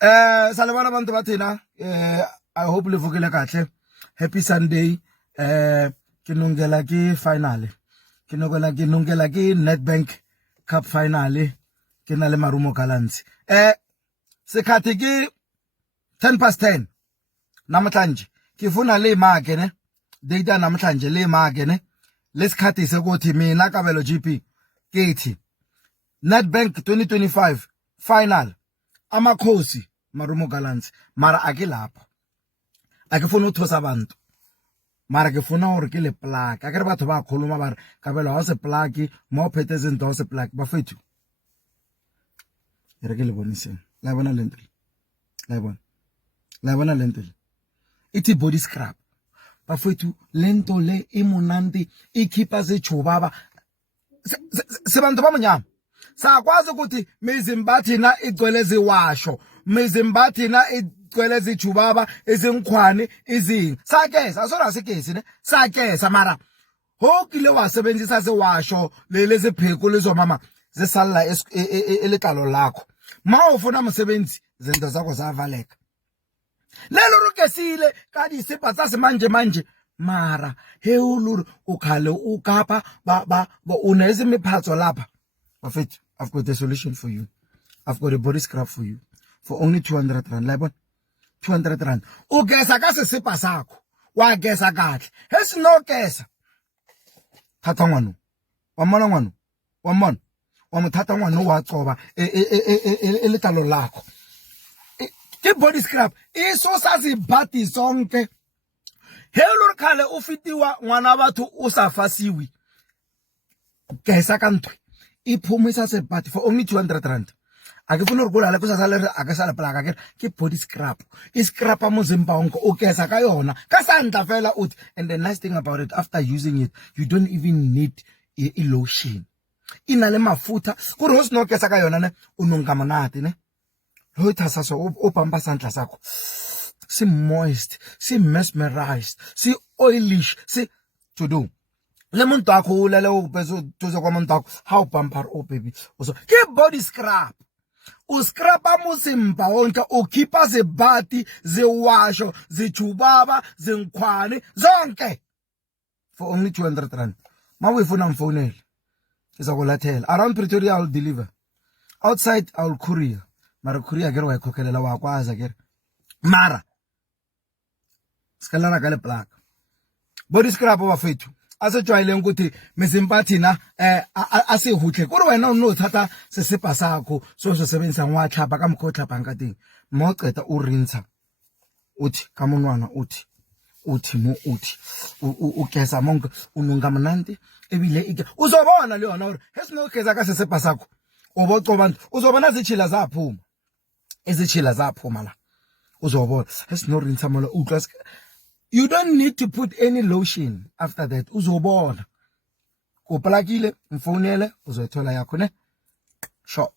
Salabana bantu bathina. I hope livukile kahle. Happy Sunday. Kinungela ki finale. Kinungela ki Nedbank Cup finale. Kinale Marumo Gallants. Sikhathi ki 10:10. Namhlanje. Kifuna le imake ne. Data namhlanje le imake ne. Lesikhathi sekuthi mina Kabelo GP kithi Nedbank 2025 final amakhosi Marumo Gallants mara akilapho akufuna uthosa abantu mara kufuna hore ke le plaque akere batho ba khuluma ba re Kabelo ha se plaque mo phethetse ntwa se plaque ba fethu re ke le boniseng la bona lento la bona lento ithi body scrub ba fethu lento le imunandi ikhipa zechubaba sebantu bamnyama sakwazi ukuthi mizimba thina igcwele ziwasho mizimba thina igcwele zichubaba izinkhwani izinga sakeza asona sikezi ne sakeza mara hokile wasebenzisa ziwasho lezi pheko lezo mama zisalla eliqalo lakho ma ufuna umsebenzi zento zakho zavaleka lelo rukesile kadi siphatsa manje mara heuluru ukhale ukapa ba uneze miphatso lapha bafethu. I've got a solution for you. I've got a body scrub for you for only 200 rand. Like 200 rand. Ugesa ka sesipa sakho. Wa gesa kahle. Hesi no gesa. Thatha ngwanu. Wamona ngwanu. Wamona. Wamthatha ngwanu wa coba elitalo lakho. Ke body scrub iso sazibhati zonke. Hello khale ufitiwa ngwana batho usafasiwi. Gesa ka ntwe. Iphumisa sebhati for only 200 rand. Akufuna ukugula la kusasala akasala plaga ke ke body scrub. Iscrub amuzimba wonke ugesa ka yona. Kasandla fela uthi, and the nice thing about it, after using it, you don't even need a lotion. Inale mafutha kuri hosino gesa ka yona ne ununga manati ne. Lo ithasa so obamba sandla sakho. Si moist, si mesmerized, si oilish, si to do. Le muntu akho ulele ubezo tuzo kwa muntu akho how bumper oh baby uso ke body scrub uscrapa musimba wonke ukhipa zebhati zewasho zichubaba zinkhwane zonke for only 200 rand mawuyifuna mfonele izakulathela around Pretoria I will deliver outside I will courier mara courier ke re wa khokhelela wa kwaza ke mara skalana ka le plaque body scrub wa fethu asejwayeleng ukuthi mizimba thina asihuhle kuri wena unothatha sesipa sakho sosebenzisa ngwahlapa kamkhohlapa ngathi moceda urinsa uthi kamunwana uthi mo uthi ugesa monke ununga mnandi ebile uzobona le yona hore hesinogeza ka sesipa sakho obocoba uzobona zichila zaphuma ezichila zaphuma la uzobona hesinorinsa mola utlwa. You don't need to put any lotion after that. Uzobona. Kuplakile, mfonele, uzothola yakho ne. Sure.